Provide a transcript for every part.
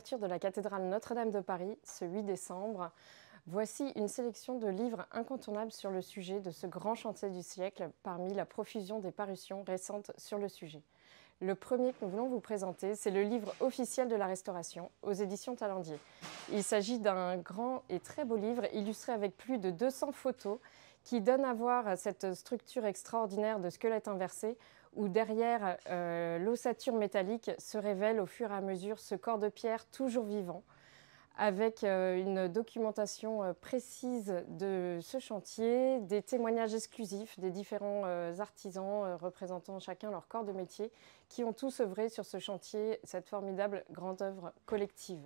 l'ouverture de la cathédrale Notre-Dame de Paris ce 8 décembre. Voici une sélection de livres incontournables sur le sujet de ce grand chantier du siècle parmi la profusion des parutions récentes sur le sujet. Le premier que nous voulons vous présenter, c'est le livre officiel de la Restauration aux éditions Talendier. Il s'agit d'un grand et très beau livre illustré avec plus de 200 photos qui donne à voir cette structure extraordinaire de squelette inversé où derrière l'ossature métallique se révèle au fur et à mesure ce corps de pierre toujours vivant, avec une documentation précise de ce chantier, des témoignages exclusifs des différents artisans représentant chacun leur corps de métier, qui ont tous œuvré sur ce chantier, cette formidable grande œuvre collective.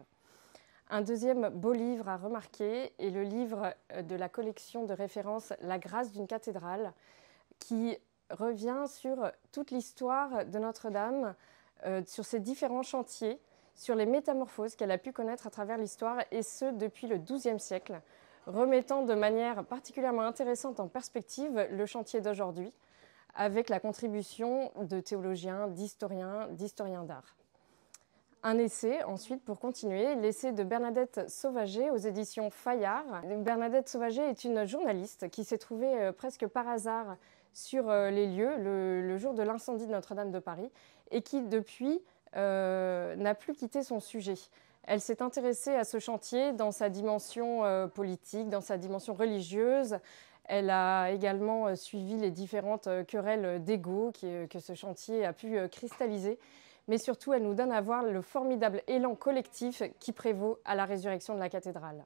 Un deuxième beau livre à remarquer est le livre de la collection de référence La grâce d'une cathédrale, qui revient sur toute l'histoire de Notre-Dame, sur ses différents chantiers, sur les métamorphoses qu'elle a pu connaître à travers l'histoire, et ce depuis le XIIe siècle, remettant de manière particulièrement intéressante en perspective le chantier d'aujourd'hui, avec la contribution de théologiens, d'historiens d'art. Un essai, ensuite, pour continuer, l'essai de Bernadette Sauvager aux éditions Fayard. Bernadette Sauvager est une journaliste qui s'est trouvée presque par hasard sur les lieux le jour de l'incendie de Notre-Dame de Paris et qui, depuis, n'a plus quitté son sujet. Elle s'est intéressée à ce chantier dans sa dimension politique, dans sa dimension religieuse. Elle a également suivi les différentes querelles d'ego que ce chantier a pu cristalliser. Mais surtout, elle nous donne à voir le formidable élan collectif qui prévaut à la résurrection de la cathédrale.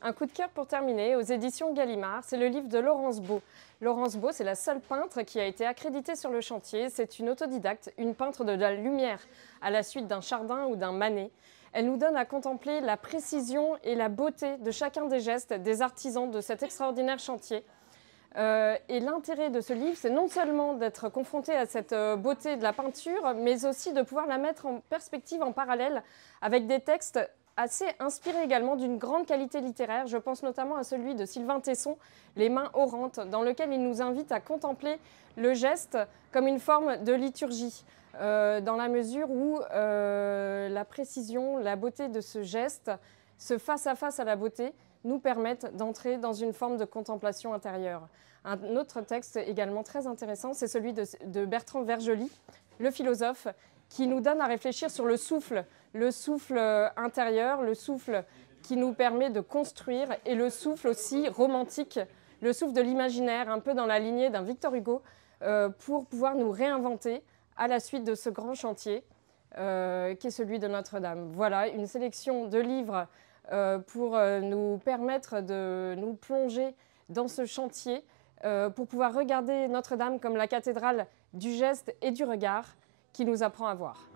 Un coup de cœur pour terminer, aux éditions Gallimard, c'est le livre de Laurence Beau. Laurence Beau, c'est la seule peintre qui a été accréditée sur le chantier. C'est une autodidacte, une peintre de la lumière, à la suite d'un Chardin ou d'un Manet. Elle nous donne à contempler la précision et la beauté de chacun des gestes des artisans de cet extraordinaire chantier. Et l'intérêt de ce livre, c'est non seulement d'être confronté à cette beauté de la peinture, mais aussi de pouvoir la mettre en perspective, en parallèle, avec des textes assez inspirés également d'une grande qualité littéraire. Je pense notamment à celui de Sylvain Tesson, Les mains orantes, dans lequel il nous invite à contempler le geste comme une forme de liturgie, dans la mesure où la précision, la beauté de ce geste, ce face-à-face à la beauté, nous permettent d'entrer dans une forme de contemplation intérieure. Un autre texte également très intéressant, c'est celui de Bertrand Vergely, le philosophe, qui nous donne à réfléchir sur le souffle intérieur, le souffle qui nous permet de construire, et le souffle aussi romantique, le souffle de l'imaginaire, un peu dans la lignée d'un Victor Hugo, pour pouvoir nous réinventer à la suite de ce grand chantier qui est celui de Notre-Dame. Voilà, une sélection de livres pour nous permettre de nous plonger dans ce chantier, pour pouvoir regarder Notre-Dame comme la cathédrale du geste et du regard qui nous apprend à voir.